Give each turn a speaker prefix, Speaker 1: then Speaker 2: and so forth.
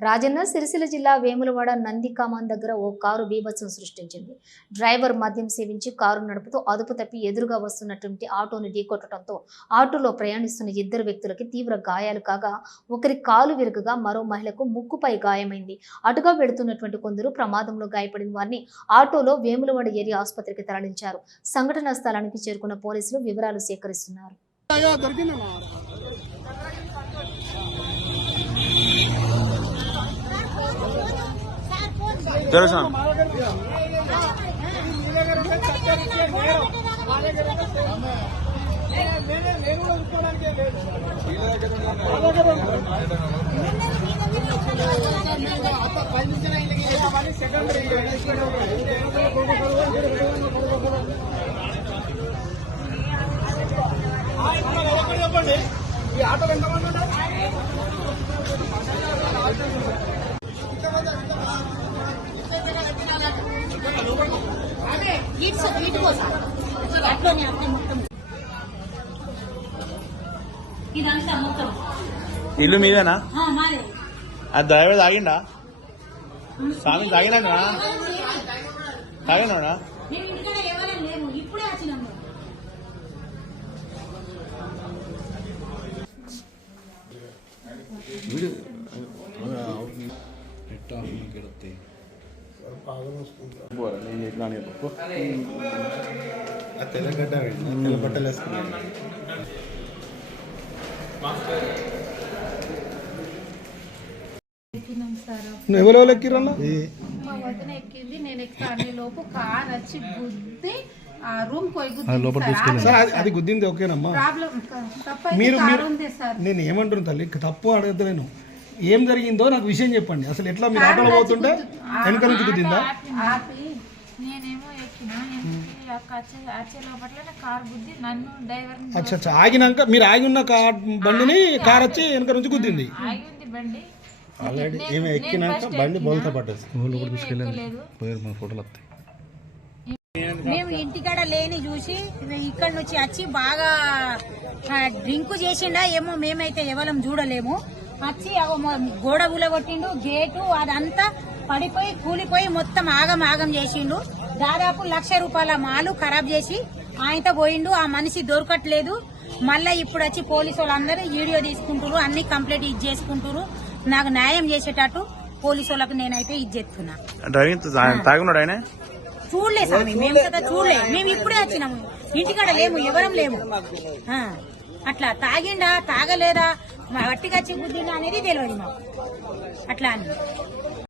Speaker 1: రాజన్న సిరిసిల్ల జిల్లా వేములవాడ నందికామాన్ దగ్గర ఓ కారు బీభత్సం సృష్టించింది. డ్రైవర్ మద్యం సేవించి కారు నడుపుతూ అదుపు తప్పి ఎదురుగా వస్తున్నటువంటి ఆటోను ఢీకొట్టడంతో ఆటోలో ప్రయాణిస్తున్న ఇద్దరు వ్యక్తులకి తీవ్ర గాయాలు కాగా ఒకరి కాలు విరగగా మరో మహిళకు ముక్కుపై గాయమైంది. అటుగా వెళుతున్నటువంటి కొందరు ప్రమాదంలో గాయపడిన వారిని ఆటోలో వేములవాడ ఏరియా ఆసుపత్రికి తరలించారు. సంఘటనా స్థలానికి చేరుకున్న పోలీసులు వివరాలు సేకరిస్తున్నారు.
Speaker 2: తెలుసా
Speaker 3: ఇట్స్ ఇటు కోసం అట్లోనే అట్లే మొత్తం ఇదంతా మొత్తం
Speaker 2: ఇల్లు మీదేనా
Speaker 3: మాదే
Speaker 2: ఆ డ్రైవర్ తాగిండా స్వామి తాగినా తాగినా
Speaker 3: మేము ఇంటికాడ ఎవరైనా లేము ఇప్పుడే వచ్చినాము
Speaker 2: నేను చెప్పినా అని చెప్పు.
Speaker 4: ఆ తెల్లగడ్డ. తెల్ల బట్టలు వేసుకున్నాను
Speaker 5: ఎక్కినాం సార్.
Speaker 4: నువ్వు ఎవరెవరు ఎక్కిరన్నా
Speaker 5: మా వదిన ఎక్కింది నేను ఎక్కి లోపు కార్ వచ్చి గుద్ది ఆ రూమ్ పోయి
Speaker 4: సార్. అది గుద్దింది ఓకేనమ్మా.
Speaker 5: ప్రాబ్లం తప్ప
Speaker 4: మీరు
Speaker 5: ఉంది సార్.
Speaker 4: నేను ఏమంటున్నాను తల్లి తప్పు అడగలేను ఏం జరిగిందో నాకు విషయం చెప్పండి. అసలు ఎట్లా మీరు ఆటోలో పోతుంటే వెనక నుంచి గుద్దిందా?
Speaker 5: ఆపి నేనేమో ఎక్కినా ఎక్కి అక్క వచ్చే వచ్చే లోపల నా కార్ గుద్ది నన్ను డ్రైవర్
Speaker 4: అచ్చా అచ్చా. ఆగినాక మీరు ఆగి ఉన్న కార్ బండిని కార్ వచ్చి వెనక నుంచి గుద్దింది.
Speaker 5: ఆగి ఉంది బండి.
Speaker 4: ఆల్రెడీ ఎక్కినాక బండి పడ్డది.
Speaker 5: ఎక్కలేదు.
Speaker 3: మేము ఇంటికాడ లేని చూసి ఇక్కడ నుంచి వచ్చి బాగా డ్రింక్ చేసిండా ఏమో మేమైతే ఎవరం చూడలేము. వచ్చి గోడ కొట్టిండు గేటు అదంతా పడిపోయి కూలిపోయి మొత్తం ఆగం ఆగం చేసిండు. దాదాపు లక్ష రూపాయల మాలు ఖరాబ్ చేసి ఆయనతో పోయిండు. ఆ మనిషి దొరకట్లేదు. మళ్ళా ఇప్పుడు వచ్చి పోలీసు వాళ్ళందరూ వీడియో తీసుకుంటారు అన్ని కంప్లీట్ ఇది చేసుకుంటారు నాకు న్యాయం చేసేటట్టు పోలీసు వాళ్ళకి నేనైతే ఇది చెప్తున్నా. చూడలే స్వామి మేము కదా చూడలే. మేము ఇప్పుడే వచ్చినాము. ఇంటికాడ లేము ఎవరం లేము. అట్లా తాగిండా తాగలేదా? వట్టిగా వచ్చి గుద్దిండా అనేది తెలియదు మాకు అట్లా అని